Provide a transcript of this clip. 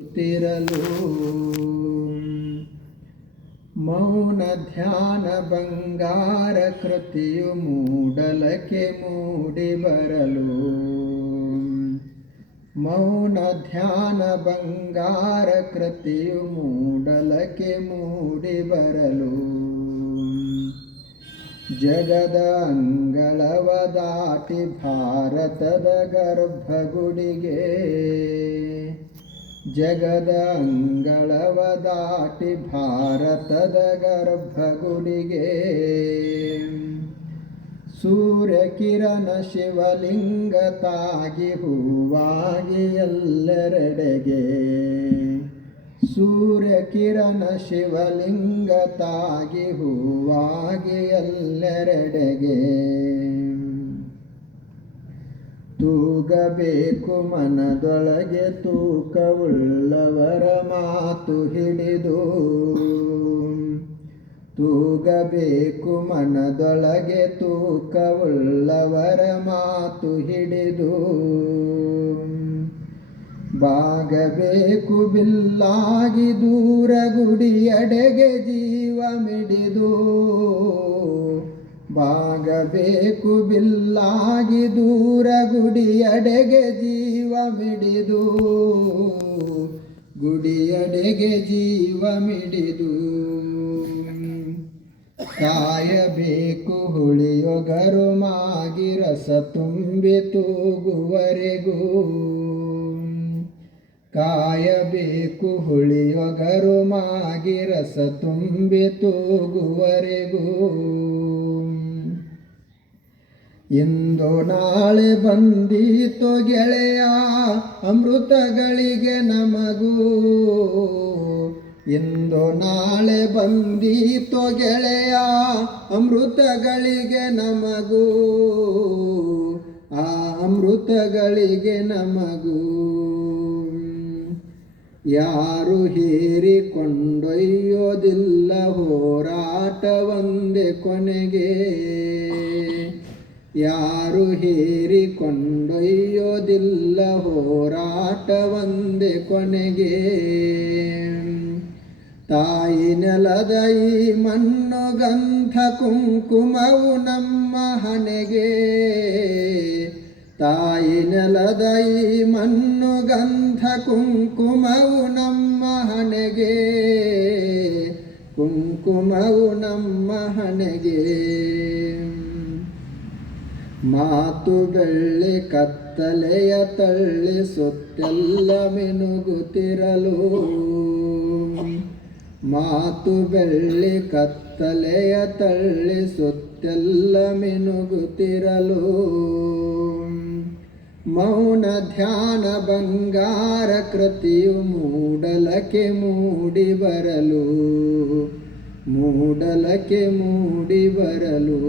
ತಿರಲು ಮೌನ ಧ್ಯಾನ ಬಂಗಾರ ಕೃತಿಯು ಮೂಡಲಕ್ಕೆ ಮೂಡಿ ಬರಲು ಮೌನ ಧ್ಯಾನ ಬಂಗಾರ ಕೃತಿಯು ಮೂಡಲಕ್ಕೆ ಮೂಡಿ ಬರಲು ಜಗದ ಅಂಗಳವ ದಾಟಿ ಭಾರತದ ಗರ್ಭಗುಡಿಗೆ ಜಗದ ಅಂಗಳವ ದಾಟಿ ಭಾರತದ ಗರ್ಭಗುಡಿಗೆ ಸೂರ್ಯಕಿರಣ ಶಿವಲಿಂಗ ತಾಗಿ ಹೂವಾಗಿ ಎಲ್ಲರೆಡೆಗೆ ಸೂರ್ಯಕಿರಣ ಶಿವಲಿಂಗ ತಾಗಿ ಹೂವಾಗಿ ಎಲ್ಲರೆಡೆಗೆ ತೂಗಬೇಕು ಮನದೊಳಗೆ ತೂಕವುಳ್ಳವರ ಮಾತು ಹಿಡಿದು ತೂಗಬೇಕು ಮನದೊಳಗೆ ತೂಕವುಳ್ಳವರ ಮಾತು ಹಿಡಿದು ಬಾಗಬೇಕು ಬಿಲ್ಲಾಗಿ ದೂರ ಗುಡಿಯಡೆಗೆ ಜೀವ ಮಿಡಿದು ಬಾಗಬೇಕು ಬಿಲ್ಲಾಗಿ ದೂರ ಗುಡಿಯಡೆಗೆ ಜೀವ ಮಿಡಿದು ಗುಡಿಯಡೆಗೆ ಜೀವ ಮಿಡಿದು ಕಾಯಬೇಕು ಹುಳಿಯೊಗರು ಮಾಗಿ ರಸ ತುಂಬಿ ತೂಗುವರೆಗೂ ಕಾಯಬೇಕು ಹುಳಿಯೊಗರು ಮಾಗಿ ರಸ ತುಂಬಿ ತೂಗುವರೆಗೂ ಇಂದು ನಾಳೆ ಬಂದೀತು ಗೆಳೆಯ ಅಮೃತಗಳಿಗೆ ನಮಗೂ ಇಂದು ನಾಳೆ ಬಂದೀತು ಗೆಳೆಯ ಅಮೃತಗಳಿಗೆ ನಮಗೂ ಆ ಅಮೃತಗಳಿಗೆ ನಮಗೂ ಯಾರು ಹೀರಿಕೊಂಡೊಯ್ಯೋದಿಲ್ಲ ಹೋರಾಟ ಒಂದೇ ಕೊನೆಗೆ ಯಾರು ಹೀರಿಕೊಂಡೊಯ್ಯೋದಿಲ್ಲ ಹೋರಾಟ ಒಂದೇ ಕೊನೆಗೆ ತಾಯಿ ನೆಲದ ಈ ಮಣ್ಣು ಗಂಧ ಕುಂಕುಮವು ನಮ್ಮ ಹಣೆಗೆ ತಾಯಿ ನೆಲದ ಈ ಮಣ್ಣು ಗಂಧ ಕುಂಕುಮವು ನಮ್ಮ ಹಣೆಗೆ ಕುಂಕುಮವು ನಮ್ಮ ಹಣೆಗೆ ಮಾತು ಬೆಳ್ಳಿ ಕತ್ತಲೆಯ ತಳ್ಳಿ ಸುತ್ತೆಲ್ಲ ಮಿನುಗುತ್ತಿರಲು ಮಾತು ಬೆಳ್ಳಿ ಕತ್ತಲೆಯ ತಳ್ಳಿ ಸುತ್ತೆಲ್ಲ ಮಿನುಗುತ್ತಿರಲು ಮೌನ ಧ್ಯಾನ ಬಂಗಾರ ಕೃತಿಯು ಮೂಡಲಕ್ಕೆ ಮೂಡಿ ಬರಲು ಮೂಡಲಕ್ಕೆ ಮೂಡಿ ಬರಲು